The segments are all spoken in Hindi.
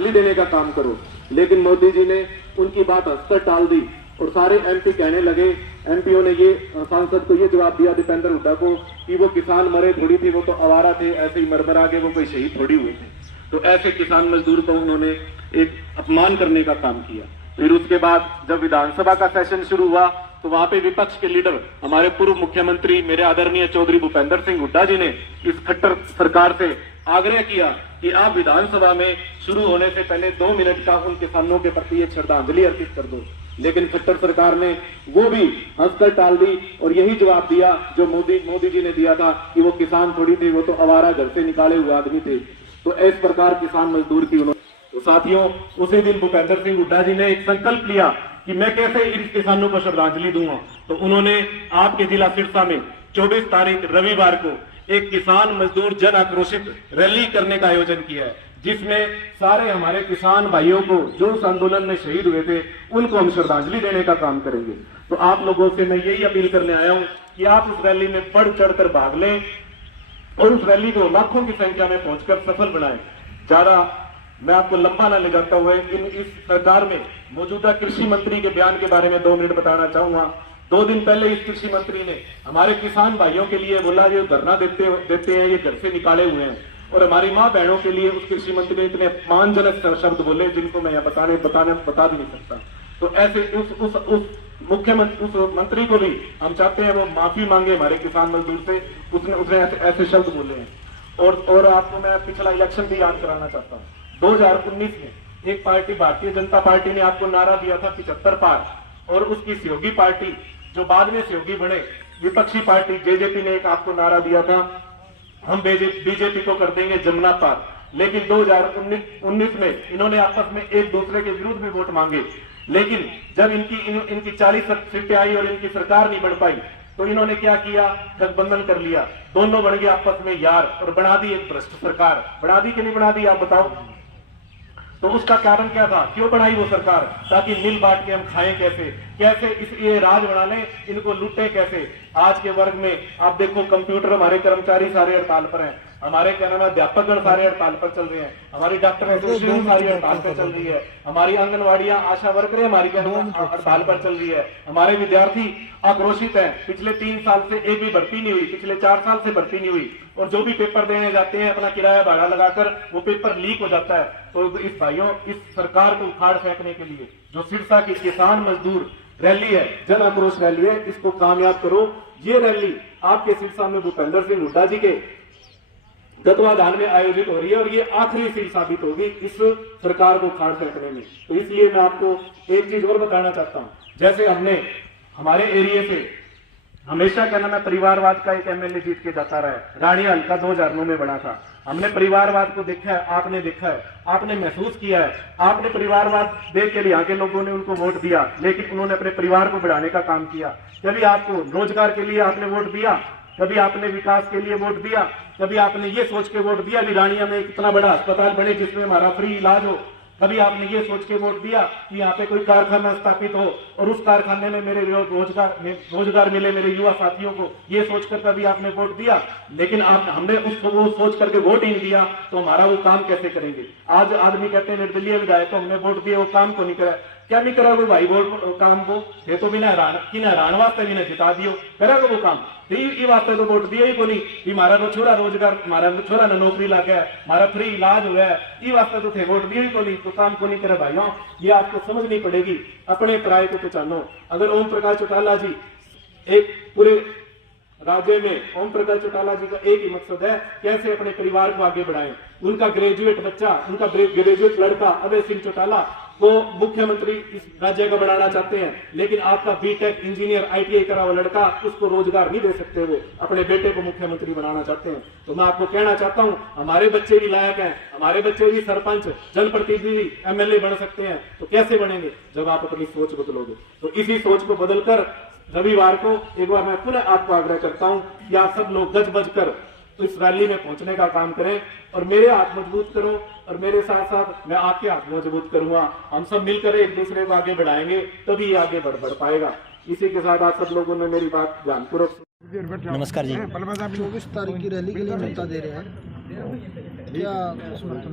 श्रद्धांजलि देने का काम करो। लेकिन मोदी जी ने उनकी बात हंसकर टाल दी और सारे एमपी कहने लगे, एमपीओ ने ये सांसद को ये जवाब दिया दीपेंद्र हुड्डा को कि वो किसान मरे थोड़ी थी, वो तो आवारा थे, ऐसे ही मरमरा के वो कोई शहीद थोड़ी हुए थे। तो ऐसे किसान मजदूर को उन्होंने एक अपमान करने का काम किया। फिर उसके बाद जब विधानसभा का सेशन शुरू हुआ तो वहां पे विपक्ष के लीडर हमारे पूर्व मुख्यमंत्री मेरे आदरणीय चौधरी भूपेंद्र सिंह हुड्डा जी ने इस खट्टर सरकार से आग्रह किया कि आप विधानसभा में शुरू होने से पहले 2 मिनट का उन किसानों के प्रति एक श्रद्धांजलि अर्पित कर दो। लेकिन खट्टर सरकार ने वो भी हंसकर टाल दी और यही जवाब दिया जो मोदी जी ने दिया था कि वो किसान थोड़ी थे, वो तो आवारा घर से निकाले हुए आदमी थे। तो इस प्रकार किसान मजदूर की उन्होंने तो साथियों उसी दिन भूपेंद्र सिंह हुड्डा जी ने एक संकल्प लिया कि मैं कैसे इन किसानों को श्रद्धांजलि दूंगा। तो उन्होंने आपके जिला सिरसा में 24 तारीख रविवार को एक किसान मजदूर जन आक्रोशित रैली करने का आयोजन किया है, जिसमें सारे हमारे किसान भाइयों को जो उस आंदोलन में शहीद हुए थे उनको हम श्रद्धांजलि देने का काम करेंगे। तो आप लोगों से मैं यही अपील करने आया हूं कि आप उस रैली में बढ़ चढ़कर भाग लें और उस रैली को लाखों की संख्या में पहुंचकर सफल बनाएं। ज्यादा मैं आपको लंबा न ले जाता हुए इस सरकार में मौजूदा कृषि मंत्री के बयान के बारे में 2 मिनट बताना चाहूंगा। 2 दिन पहले इस कृषि मंत्री ने हमारे किसान भाइयों के लिए बोला ये धरना देते हैं, ये घर से निकाले हुए हैं, और हमारी माँ बहनों के लिए उस कृषि मंत्री ने इतने अपमानजनक शब्द बोले जिनको मैं यहाँ बता भी नहीं सकता। तो ऐसे उस मुख्यमंत्री उस मंत्री को भी हम चाहते हैं वो माफी मांगे हमारे किसान मजदूर से, उसने ऐसे शब्द बोले हैं। और आपको मैं पिछला इलेक्शन भी याद कराना चाहता हूँ। 2019 में एक पार्टी भारतीय जनता पार्टी ने आपको नारा दिया था 75 पार, और उसकी सहयोगी पार्टी जो बाद में सहयोगी बने विपक्षी पार्टी जेजेपी ने एक आपको नारा दिया था हम बीजेपी को कर देंगे जमुना पार। लेकिन 2019 में इन्होंने आपस में एक दूसरे के विरुद्ध में वोट मांगे, लेकिन जब इनकी 40 सीटें आई और इनकी सरकार नहीं बन पाई तो इन्होंने क्या किया, गठबंधन कर लिया, दोनों बन गए आपस में यार और बना दी एक भ्रष्ट सरकार। बना दी कि नहीं बना दी आप बताओ। तो उसका कारण क्या था, क्यों बनाई वो सरकार, ताकि मिल बांट के हम खाएं कैसे ये राज बना लें, इनको लूटे कैसे। आज के वर्ग में आप देखो कंप्यूटर हमारे कर्मचारी सारे हड़ताल पर हैं, हमारे क्या नाम है अध्यापकगण सारे हड़ताल पर चल रहे हैं, हमारी डॉक्टर एसोसिएशन सारी हड़ताल पर चल रही है, हमारी आंगनवाड़ियां आशा वर्कर हमारी हड़ताल पर चल रही है, हमारे विद्यार्थी आक्रोशित हैं। पिछले 3 साल से एक भी भर्ती नहीं हुई, पिछले 4 साल से भर्ती नहीं हुई, और जो भी पेपर देने जाते हैं अपना किराया भाड़ा लगाकर वो पेपर लीक हो जाता है। तो इस भाइयों इस सरकार को उखाड़ फेंकने के लिए जो सिरसा की किसान मजदूर रैली है, जन आक्रोश रैली है, इसको कामयाब करो। ये रैली आपके सिरसा में भूपेंद्र सिंह हुड्डा जी के तत्वाधान में आयोजित हो रही है और ये आखिरी सील साबित होगी इस सरकार को उखाड़ फेंकने में। तो इसलिए मैं आपको एक चीज और बताना चाहता हूं, जैसे हमने हमारे एरिया से हमेशा क्या नाम है परिवारवाद का एक एमएलए जीत के जाता रहा है, रानी हल्का 2009 में बना था। हमने परिवारवाद को देखा है, आपने देखा है, आपने महसूस किया है, आपने परिवारवाद देख के यहाँ के लोगों ने उनको वोट दिया, लेकिन उन्होंने अपने परिवार को बढ़ाने का काम किया। कभी आपको रोजगार के लिए आपने वोट दिया, कभी आपने विकास के लिए वोट दिया, कभी आपने ये सोच के वोट दिया कि रानिया में इतना बड़ा अस्पताल बने जिसमें हमारा फ्री इलाज हो, कभी आपने ये सोच के वोट दिया कि यहाँ पे कोई कारखाना स्थापित हो और उस कारखाने में मेरे रोजगार मिले मेरे युवा साथियों को, ये सोचकर कभी आपने वोट दिया। लेकिन हमने उसको वो सोच करके वोट ही नहीं दिया, तो हमारा वो काम कैसे करेंगे। आज आदमी कहते हैं निर्दलीय विधायक को हमने वोट दिया, वो काम को नहीं करा। क्या नहीं करा वो भाई वोट काम को, ये तो बिना हरान वास्ते भी जिता दियो करेगा वो काम, वास्ते तो वोट दिया ही को नहीं कि हमारा तो छोरा रोजगार, हमारा तो छोरा न नौकरी लग गया, हमारा फ्री इलाज हुआ है, ये वास्ते तो थे वोट दिया ही को नहीं, तो काम को नहीं करे भाइयों। ये आपको समझनी पड़ेगी, अपने पराये को पहचानो। अगर ओम प्रकाश चौटाला जी एक पूरे राज्य में ओम प्रकाश चौटाला जी का एक ही मकसद है कैसे अपने परिवार को आगे बढ़ाएं। उनका ग्रेजुएट बच्चा, उनका ग्रेजुएट लड़का अभय सिंह चौटाला को मुख्यमंत्री इस राज्य का बनाना चाहते हैं, लेकिन आपका बीटेक इंजीनियर आईटीआई करा हुआ लड़का उसको रोजगार नहीं दे सकते, वो अपने बेटे को मुख्यमंत्री बनाना चाहते हैं। तो मैं आपको कहना चाहता हूं हमारे बच्चे भी लायक हैं, हमारे बच्चे भी सरपंच, जनप्रतिनिधि, एमएलए बन सकते हैं। तो कैसे बनेंगे, जब आप अपनी सोच बदलोगे। तो इसी सोच को बदलकर रविवार को एक बार मैं पुनः आपको आग्रह करता हूं कि आप सब लोग गज बज कर तो इस रैली में पहुंचने का काम करें और मेरे हाथ मजबूत करो और मेरे साथ साथ मैं आपके हाथ मजबूत करूंगा। हम सब मिलकर एक दूसरे को आगे बढ़ाएंगे तभी आगे बढ़ पाएगा। इसी के साथ आप सब लोगों ने मेरी बात ध्यानपूर्वक। नमस्कार जी। 24 तारीख की रैली के लिए न्योता दे रहे हैं, क्या समर्थन?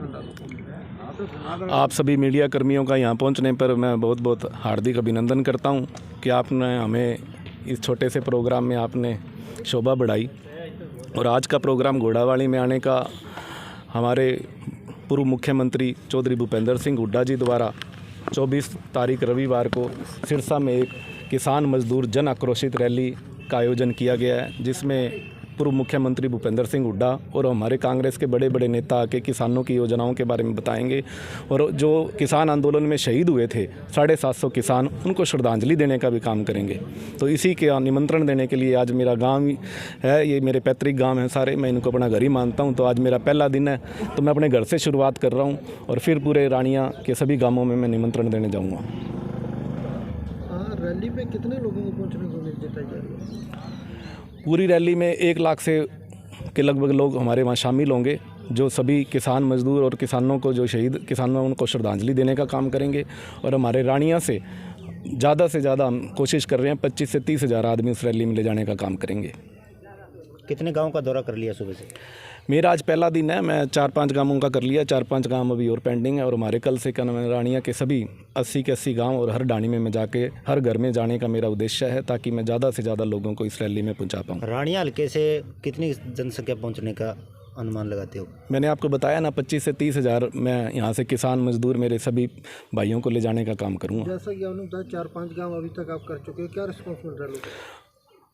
आप सभी मीडिया कर्मियों का यहाँ पहुँचने पर मैं बहुत बहुत हार्दिक अभिनंदन करता हूँ कि आपने हमें इस छोटे से प्रोग्राम में आपने शोभा बढ़ाई। और आज का प्रोग्राम घोड़ावाली में आने का हमारे पूर्व मुख्यमंत्री चौधरी भूपेंद्र सिंह हुड्डा जी द्वारा 24 तारीख रविवार को सिरसा में एक किसान मजदूर जन आक्रोशित रैली का आयोजन किया गया है, जिसमें पूर्व मुख्यमंत्री भूपेंद्र सिंह हुड्डा और हमारे कांग्रेस के बड़े बड़े नेता आके किसानों की योजनाओं के बारे में बताएंगे। और जो किसान आंदोलन में शहीद हुए थे 750 किसान, उनको श्रद्धांजलि देने का भी काम करेंगे। तो इसी के निमंत्रण देने के लिए आज मेरा गांव है, ये मेरे पैतृक गांव हैं सारे, मैं इनको अपना घर ही मानता हूं। तो आज मेरा पहला दिन है, तो मैं अपने घर से शुरुआत कर रहा हूँ और फिर पूरे रानिया के सभी गाँवों में मैं निमंत्रण देने जाऊँगा। रैली में कितने लोगों को पहुँचने को निर्देश जा रही है? पूरी रैली में 1 लाख से के लगभग लोग हमारे वहाँ शामिल होंगे, जो सभी किसान मजदूर और किसानों को जो शहीद किसानों उनको श्रद्धांजलि देने का काम करेंगे। और हमारे रानिया से ज़्यादा हम कोशिश कर रहे हैं 25 से 30 हज़ार आदमी इस रैली में ले जाने का काम करेंगे। कितने गांव का दौरा कर लिया सुबह से? मेरा आज पहला दिन है, मैं 4-5 गांवों का कर लिया, 4-5 गांव अभी और पेंडिंग है। और हमारे कल से रानिया के सभी 80 के 80 गांव और हर डाणी में मैं जाके हर घर में जाने का मेरा उद्देश्य है, ताकि मैं ज़्यादा से ज़्यादा लोगों को इस रैली में पहुंचा पाऊँ। रानिया हल्के से कितनी जनसंख्या पहुंचने का अनुमान लगाते हो? मैंने आपको बताया ना, 25 से 30 हज़ार मैं यहाँ से किसान मजदूर मेरे सभी भाइयों को ले जाने का काम करूँगा। जैसा कि आपने बताया 4-5 गांव अभी तक आप कर चुके हो, क्या रिस्पॉन्स मिल रहा है?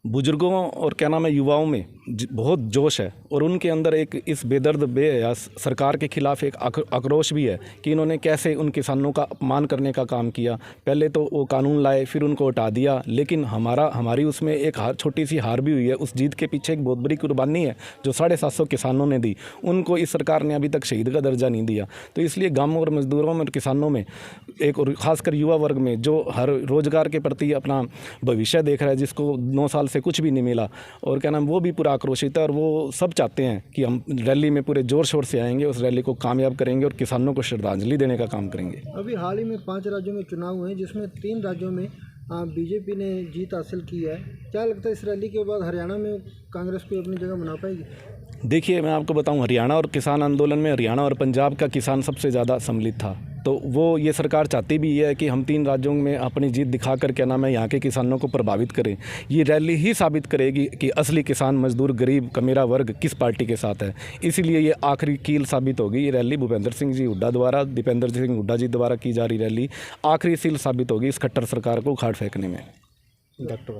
बुजुर्गों और क्या नाम है युवाओं में बहुत जोश है, और उनके अंदर एक इस बेदर्द बेहयास सरकार के खिलाफ एक आक्रोश भी है कि इन्होंने कैसे उन किसानों का अपमान करने का काम किया। पहले तो वो कानून लाए, फिर उनको हटा दिया, लेकिन हमारी उसमें एक छोटी सी हार भी हुई है। उस जीत के पीछे एक बहुत बड़ी कुर्बानी है जो 750 किसानों ने दी, उनको इस सरकार ने अभी तक शहीद का दर्जा नहीं दिया। तो इसलिए गाँवों और मजदूरों में और किसानों में एक, और ख़ासकर युवा वर्ग में जो हर रोज़गार के प्रति अपना भविष्य देख रहा है, जिसको 9 साल से कुछ भी नहीं मिला, और क्या नाम वो भी पूरा आक्रोशित है। और वो सब चाहते हैं कि हम रैली में पूरे जोर शोर से आएंगे, उस रैली को कामयाब करेंगे और किसानों को श्रद्धांजलि देने का काम करेंगे। अभी हाल ही में 5 राज्यों में चुनाव हुए, जिसमें 3 राज्यों में बीजेपी ने जीत हासिल की है। क्या लगता है इस रैली के बाद हरियाणा में कांग्रेस को अपनी जगह बना पाएगी? देखिए, मैं आपको बताऊं, हरियाणा और किसान आंदोलन में हरियाणा और पंजाब का किसान सबसे ज़्यादा सम्मिलित था। तो वो ये सरकार चाहती भी है कि हम 3 राज्यों में अपनी जीत दिखाकर क्या नाम है यहाँ के किसानों को प्रभावित करें। ये रैली ही साबित करेगी कि असली किसान मजदूर गरीब कमेरा वर्ग किस पार्टी के साथ है। इसीलिए ये आखिरी कील साबित होगी। ये रैली भूपेंद्र सिंह जी हुड्डा द्वारा, दीपेंद्र सिंह हुड्डा जी द्वारा की जा रही रैली आखिरी सील साबित होगी इस खट्टर सरकार को उखाड़ फेंकने में। डॉक्टर